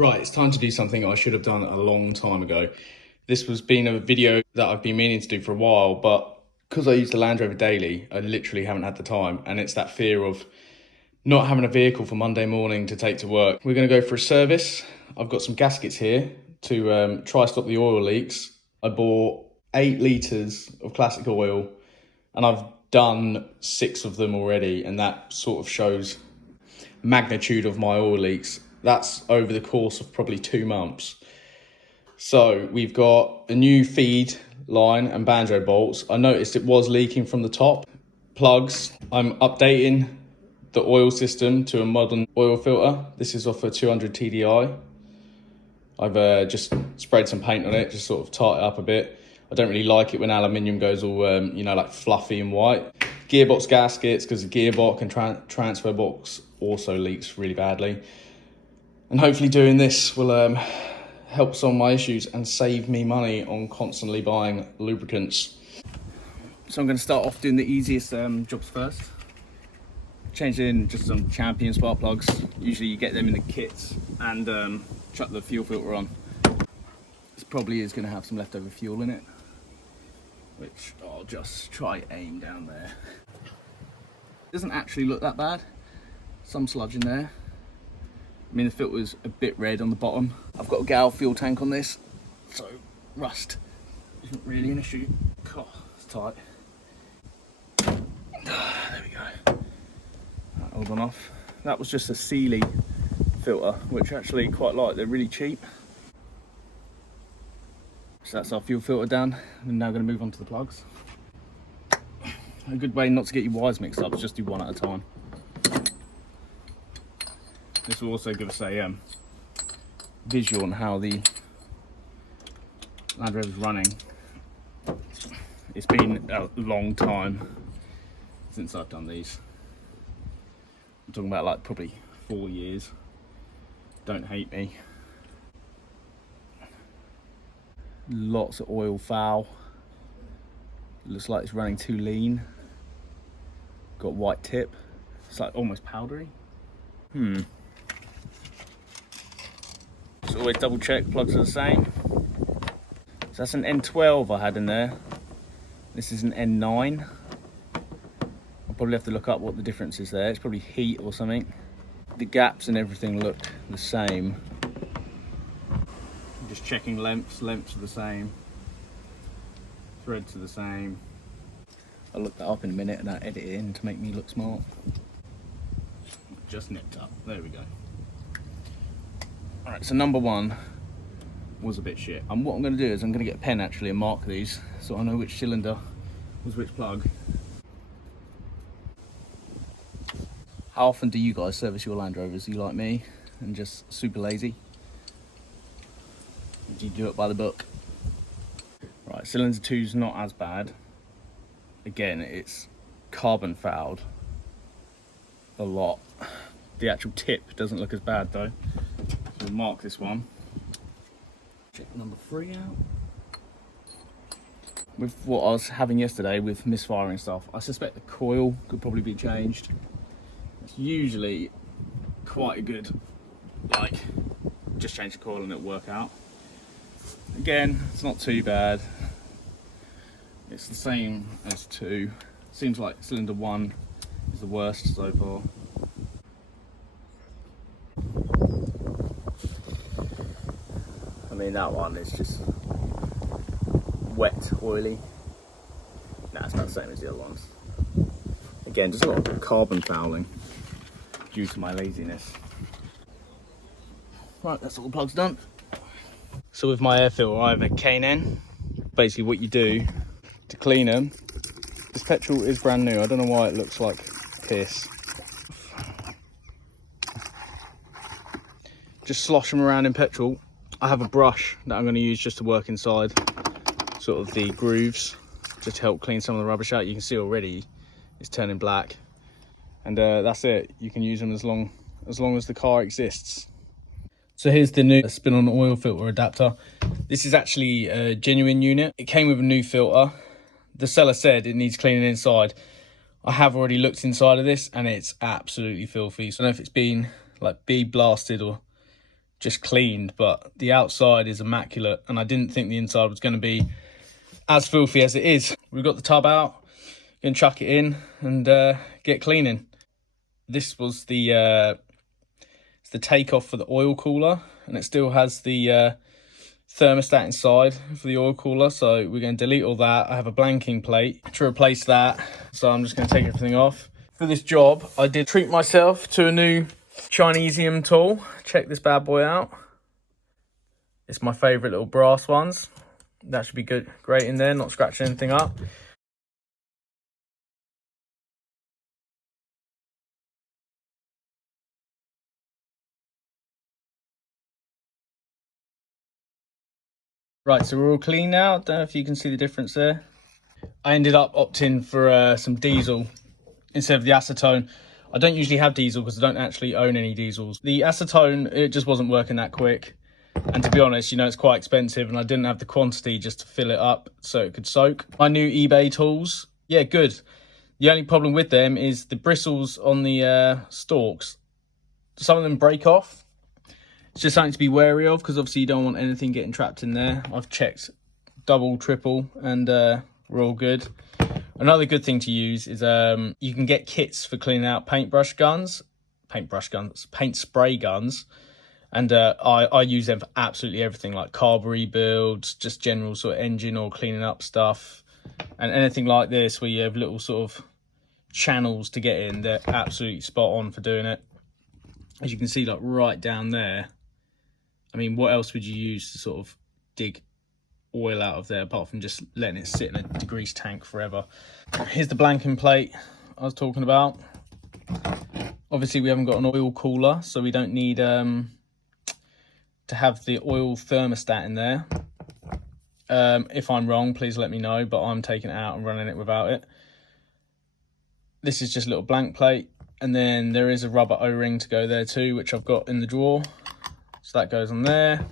Right, it's time to do something I should have done a long time ago. This was been a video that I've been meaning to do for a while, but because I use the Land Rover daily, I literally haven't had the time. And it's that fear of not having a vehicle for Monday morning to take to work. We're going to go for a service. I've got some gaskets here to try stop the oil leaks. I bought 8 litres of classic oil and I've done 6 of them already, and that sort of shows magnitude of my oil leaks. That's over the course of probably 2 months. So we've got a new feed line and banjo bolts. I noticed it was leaking from the top. Plugs. I'm updating the oil system to a modern oil filter. This is off a 200 TDI. I've just sprayed some paint on it, just sort of tart it up a bit. I don't really like it when aluminium goes all, like fluffy and white. Gearbox gaskets, because the gearbox and transfer box also leaks really badly. And hopefully doing this will help solve my issues and save me money on constantly buying lubricants. So I'm going to start off doing the easiest jobs first. Changing just some Champion spark plugs. Usually you get them in the kits, and chuck the fuel filter on. This probably is going to have some leftover fuel in it, which I'll just try aim down there. Doesn't actually look that bad. Some sludge in there. I mean, the filter's a bit red on the bottom. I've got a Gal fuel tank on this, so rust isn't really an issue. God, it's tight. There we go. That all gone off. That was just a Sealy filter, which I actually quite like. They're really cheap. So that's our fuel filter done. I'm now going to move on to the plugs. A good way not to get your wires mixed up is just do one at a time. This will also give us a visual on how the Land Rover is running. It's been a long time since I've done these. I'm talking about like probably 4 years. Don't hate me. Lots of oil foul. Looks like it's running too lean. Got white tip. It's like almost powdery. So always double check plugs are the same. So that's an N12 I had in there. This is an N9. I'll probably have to look up what the difference is there. It's probably heat or something. The gaps and everything looked the same. I'm just checking lengths. Lengths are the same. Threads are the same. I'll look that up in a minute and I'll edit it in to make me look smart. Just nipped up. There we go. Alright, so number 1 was a bit shit. And what I'm going to do is I'm going to get a pen actually and mark these so I know which cylinder was which plug. How often do you guys service your Land Rovers? Are you like me and just super lazy? Or do you do it by the book? Right, cylinder 2's not as bad. Again, it's carbon fouled a lot. The actual tip doesn't look as bad though. So we'll mark this one. Check number 3 out. With what I was having yesterday with misfiring stuff, I suspect the coil could probably be changed. It's usually quite a good, like, just change the coil and it'll work out. Again, it's not too bad. It's the same as 2. Seems like cylinder 1 is the worst so far. I mean, that one is just wet, oily. Nah, it's about the same as the other ones. Again, just a lot of carbon fouling due to my laziness. Right, that's all the plugs done. So with my air filter, I have a K&N. Basically what you do to clean them, this petrol is brand new. I don't know why it looks like piss. Just slosh them around in petrol. I have a brush that I'm going to use just to work inside sort of the grooves, just to help clean some of the rubbish out. You can see already it's turning black, and that's it. You can use them as long as the car exists. So here's the new spin-on oil filter adapter. This is actually a genuine unit. It came with a new filter. The seller said it needs cleaning inside. I have already looked inside of this and it's absolutely filthy. So I don't know if it's been like blasted or just cleaned, but the outside is immaculate, and I didn't think the inside was going to be as filthy as it is. We've got the tub out, gonna chuck it in and get cleaning. This was the it's the takeoff for the oil cooler, and it still has the thermostat inside for the oil cooler, so we're going to delete all that. I have a blanking plate to replace that, so I'm just going to take everything off. For this job, I did treat myself to a new Chinesium tool. Check this bad boy out. It's my favourite little brass ones. That should be good, great in there, not scratching anything up. Right, so we're all clean now. Don't know if you can see the difference there. I ended up opting for some diesel instead of the acetone. I don't usually have diesel because I don't actually own any diesels. The acetone, it just wasn't working that quick. And to be honest, you know, it's quite expensive and I didn't have the quantity just to fill it up so it could soak. My new eBay tools, yeah, good. The only problem with them is the bristles on the stalks. Some of them break off. It's just something to be wary of because obviously you don't want anything getting trapped in there. I've checked double, triple, and we're all good. Another good thing to use is you can get kits for cleaning out paint spray guns. And I use them for absolutely everything, like carb rebuilds, just general sort of engine or cleaning up stuff. And anything like this where you have little sort of channels to get in, they're absolutely spot on for doing it. As you can see, like right down there, I mean, what else would you use to sort of dig oil out of there apart from just letting it sit in a degreased tank forever? Here's the blanking plate I was talking about. Obviously, we haven't got an oil cooler, so we don't need to have the oil thermostat in there. If I'm wrong, please let me know, but I'm taking it out and running it without it. This is just a little blank plate, and then there is a rubber O-ring to go there too, which I've got in the drawer. So that goes on there.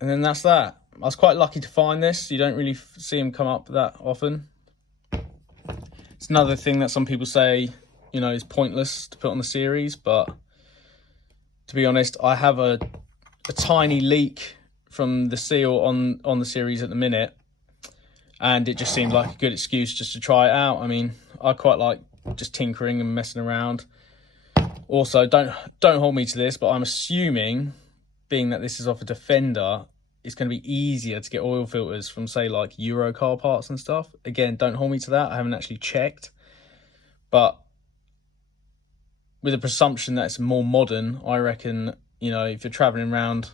And then that's that. I was quite lucky to find this. You don't really see them come up that often. It's another thing that some people say, you know, is pointless to put on the series, but to be honest, I have a tiny leak from the seal on the series at the minute, and it just seemed like a good excuse just to try it out. I mean, I quite like just tinkering and messing around. Also, don't hold me to this, but I'm assuming, being that this is off a Defender, it's going to be easier to get oil filters from, say, like Euro car parts and stuff. Again, don't hold me to that. I haven't actually checked, but with a presumption that it's more modern, I reckon, you know, if you're traveling around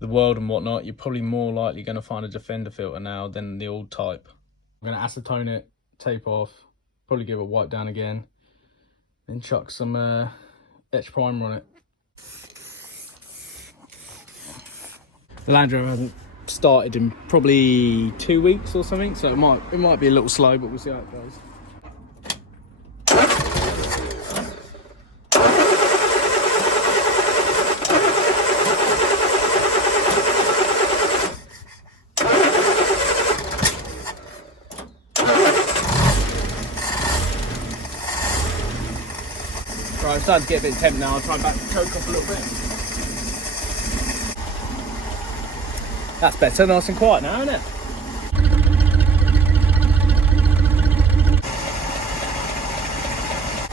the world and whatnot, you're probably more likely going to find a Defender filter now than the old type. I'm going to acetone it, tape off, probably give it a wipe down again, then chuck some etch primer on it. The Land Rover hasn't started in probably 2 weeks or something, so it might be a little slow, but we'll see how it goes. Right, I'm starting to get a bit of temp now. I'll try and back the choke off a little bit. That's better, nice and quiet now, isn't it?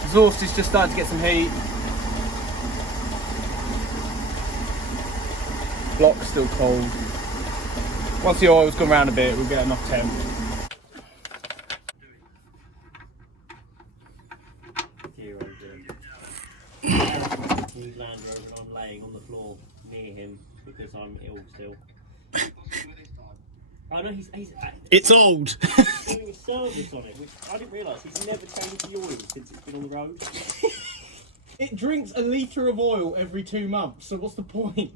Exhaust is just starting to get some heat. Block's still cold. Once the oil's gone around a bit, we'll get enough temp. His Land Rover and I'm laying on the floor near him because I'm ill still. I know he's It's old. doing a service on it, which I didn't realise. He's never changed the oil since it's been on the road. It drinks a litre of oil every 2 months, so what's the point?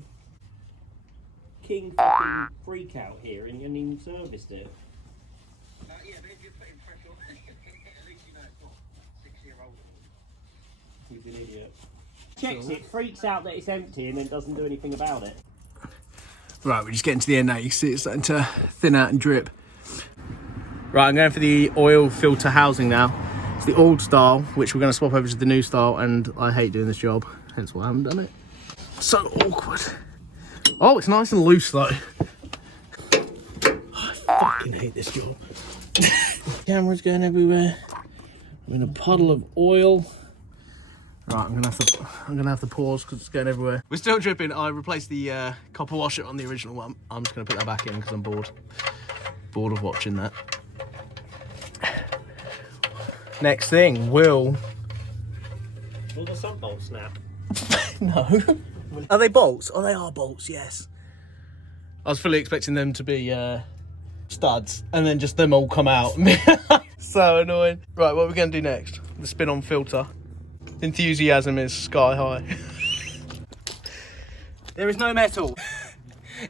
King fucking freak out here and he serviced it. Yeah, but if you're putting pressure on it, at least you know it's not 6-year-old. He's an idiot. Checks it, freaks out that it's empty and then doesn't do anything about it. Right, we're just getting to the end now. You can see it's starting to thin out and drip. Right, I'm going for the oil filter housing now. It's the old style, which we're going to swap over to the new style, and I hate doing this job, hence why I haven't done it. So awkward. Oh, it's nice and loose though. I fucking hate this job. Camera's going everywhere. I'm in a puddle of oil. Right, I'm gonna have to pause because it's going everywhere. We're still dripping. I replaced the copper washer on the original one. I'm just gonna put that back in because I'm bored. Bored of watching that. Next thing, will the sub bolt snap? no. Are they bolts? Oh, they are bolts. Yes. I was fully expecting them to be studs, and then just them all come out. So annoying. Right, what are we gonna do next? The spin-on filter. Enthusiasm is sky high. There is no metal.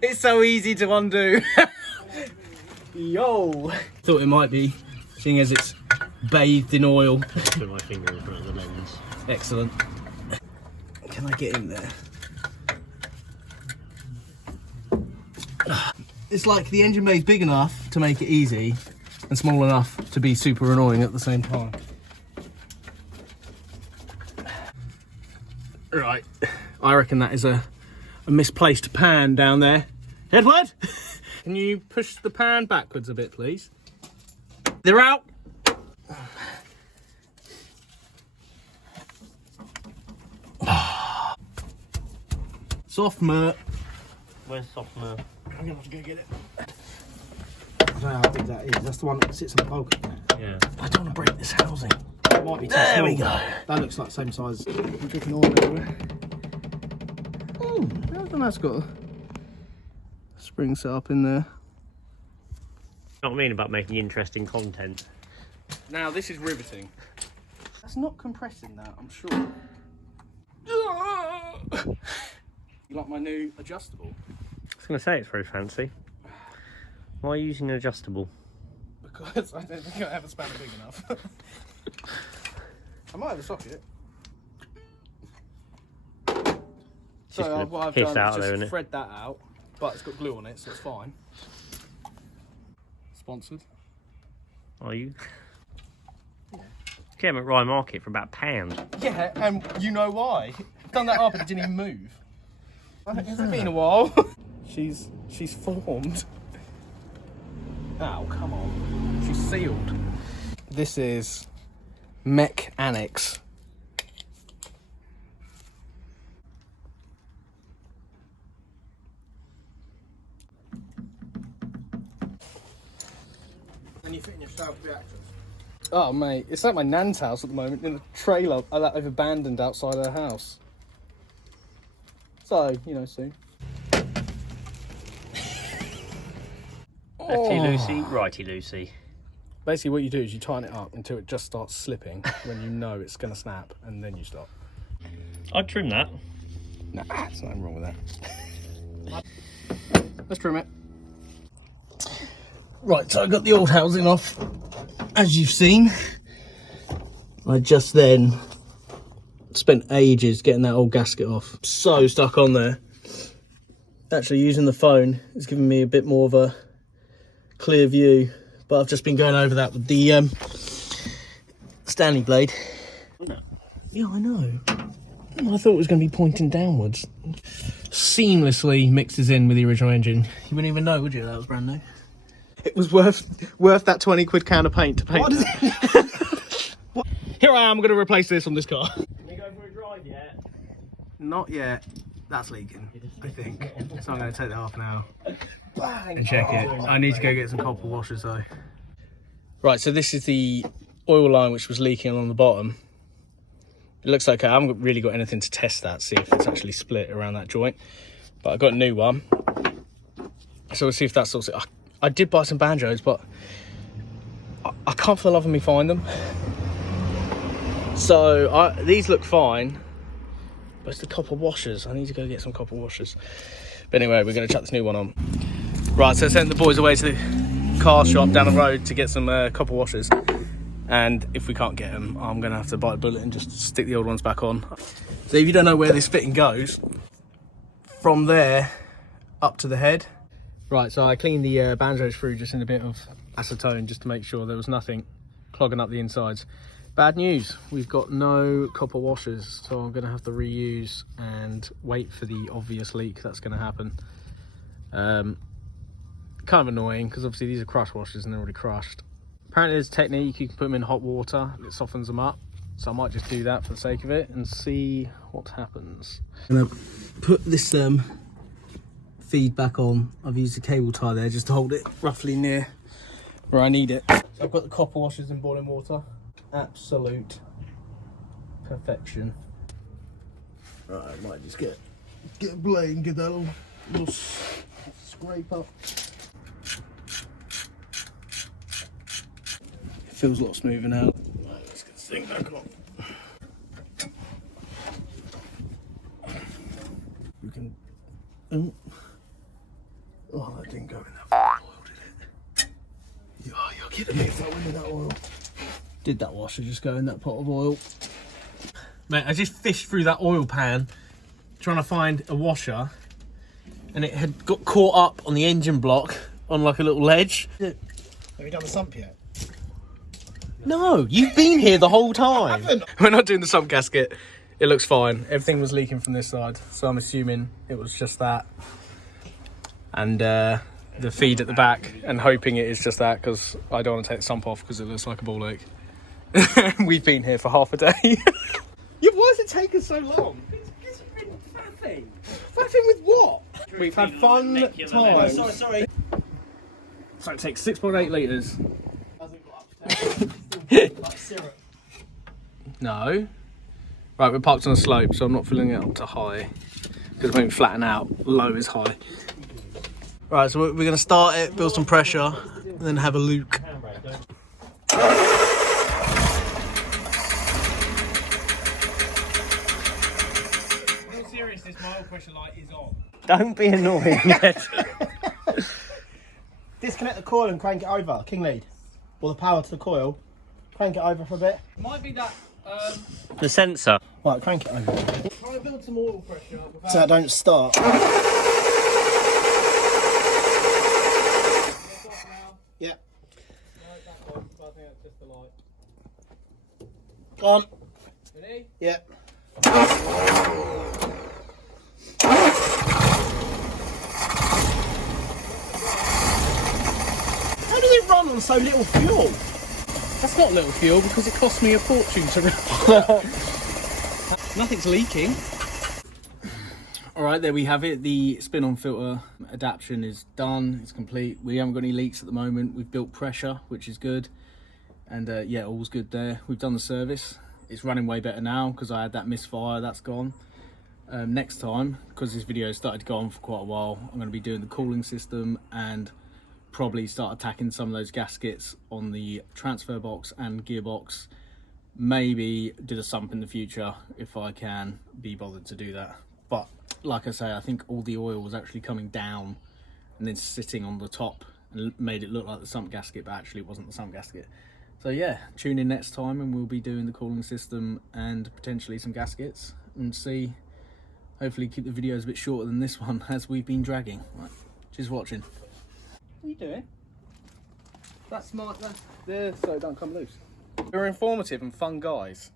It's so easy to undo. Yo. Thought it might be, seeing as it's bathed in oil. Put my finger in front of the lens. Excellent. Can I get in there? It's like the engine bay is big enough to make it easy and small enough to be super annoying at the same time. Right, I reckon that is a misplaced pan down there. Edward, can you push the pan backwards a bit, please? They're out. Soft mert. Where's softener? I'm gonna have to go get it. I don't know how big that is. That's the one that sits in the bulk. Yeah. I don't want to break this housing. It might be too There small. we go. That looks like the same size. I'm dripping oil everywhere. That's got a spring set up in there. You know what I mean about making interesting content? Now this is riveting. That's not compressing that, I'm sure. You like my new adjustable? I was going to say it's very fancy. Why are you using an adjustable? Because I don't think I have a spanner big enough. I might have a socket. So what I've done out is there, just thread that out, but it's got glue on it, so it's fine. Sponsored. Are you? Get them at Rye Market for about £1. Yeah, and you know why. I've done that up and it didn't even move. Has it been a while? She's formed. Oh, come on. She's sealed. This is Mech Annex. And you fit in your self reactors. Oh, mate, it's at my nan's house at the moment in a trailer that I've abandoned outside her house. So, you know, soon. Lefty loosey, righty loosey. Basically, what you do is you tighten it up until it just starts slipping when you know it's going to snap, and then you stop. I'd trim that. Nah, there's nothing wrong with that. Let's trim it. Right, so I got the old housing off, as you've seen. I just then spent ages getting that old gasket off. So stuck on there. Actually, using the phone is giving me a bit more of a clear view, but I've just been going over that with the Stanley blade. No. Yeah, I know. I thought it was going to be pointing downwards. Seamlessly mixes in with the original engine. You wouldn't even know, would you? That was brand new. It was worth that 20 quid can of paint to paint. What is it? Here I am, I'm going to replace this on this car. Can you go for a drive yet? Not yet. That's leaking, I think. So I'm going to take that off now and check it. I need to go get some copper washers though. Right, so this is the oil line which was leaking along the bottom. It looks okay. I haven't really got anything to test that, see if it's actually split around that joint. But I got a new one. So we'll see if that sorts it. I did buy some banjos, but I can't for the love of me find them. So these look fine, but it's the copper washers. I need to go get some copper washers. But anyway, we're going to chuck this new one on. Right, so I sent the boys away to the car shop down the road to get some copper washers. And if we can't get them, I'm going to have to bite a bullet and just stick the old ones back on. So if you don't know where this fitting goes, from there up to the head. Right, so I cleaned the banjos through just in a bit of acetone just to make sure there was nothing clogging up the insides. Bad news, we've got no copper washers, so I'm going to have to reuse and wait for the obvious leak that's going to happen. Kind of annoying, because obviously these are crush washers and they're already crushed. Apparently there's a technique, you can put them in hot water, it softens them up. So I might just do that for the sake of it and see what happens. I'm going to put this feed back on. I've used a cable tie there just to hold it roughly near where I need it. So I've got the copper washers in boiling water. Absolute perfection. Right, I might just get a blade and give that a little scrape up. It feels a lot smoother now. Right, let's get this thing back on. We can. Oh, that didn't go in that oil, did it? Oh, you're kidding me if that went in that oil. Did that washer just go in that pot of oil? Mate, I just fished through that oil pan trying to find a washer, and it had got caught up on the engine block on like a little ledge. Have you done the sump yet? No, you've been here the whole time. We're not doing the sump gasket. It looks fine. Everything was leaking from this side, so I'm assuming it was just that. And the feed at the back, and hoping it is just that, because I don't want to take the sump off because it looks like a ball ache. We've been here for half a day. Yeah, why has it taken so long? Because you've been faffing. Faffing with what? We've had fun times. Sorry. So it takes 6.8 litres. Like syrup. No. Right, we're parked on a slope, so I'm not filling it up to high, because it won't flatten out. Low is high. Right, so we're going to start it, build some pressure, and then have a luke. In seriousness, my oil pressure light is on. Don't be annoying. Disconnect the coil and crank it over, king lead. Or the power to the coil. Crank it over for a bit. Might be that. The sensor. Right, crank it over. Try to build some oil pressure without. So I don't start. Yeah. Go on. Ready? Yeah. How does it run on so little fuel? That's not little fuel, because it cost me a fortune to run. Nothing's leaking. Alright, there we have it. The spin-on filter adaptation is done. It's complete. We haven't got any leaks at the moment. We've built pressure, which is good. And yeah, all's good there. We've done the service. It's running way better now because I had that misfire. That's gone. Next time, because this video started to go on for quite a while, I'm going to be doing the cooling system and probably start attacking some of those gaskets on the transfer box and gearbox. Maybe do the sump in the future if I can be bothered to do that. But like I say, I think all the oil was actually coming down and then sitting on the top and made it look like the sump gasket, but actually it wasn't the sump gasket. So yeah, tune in next time and we'll be doing the cooling system and potentially some gaskets, and see, hopefully keep the videos a bit shorter than this one as we've been dragging. Right, cheers for watching. What are you doing? That's there so it don't come loose. We're informative and fun guys.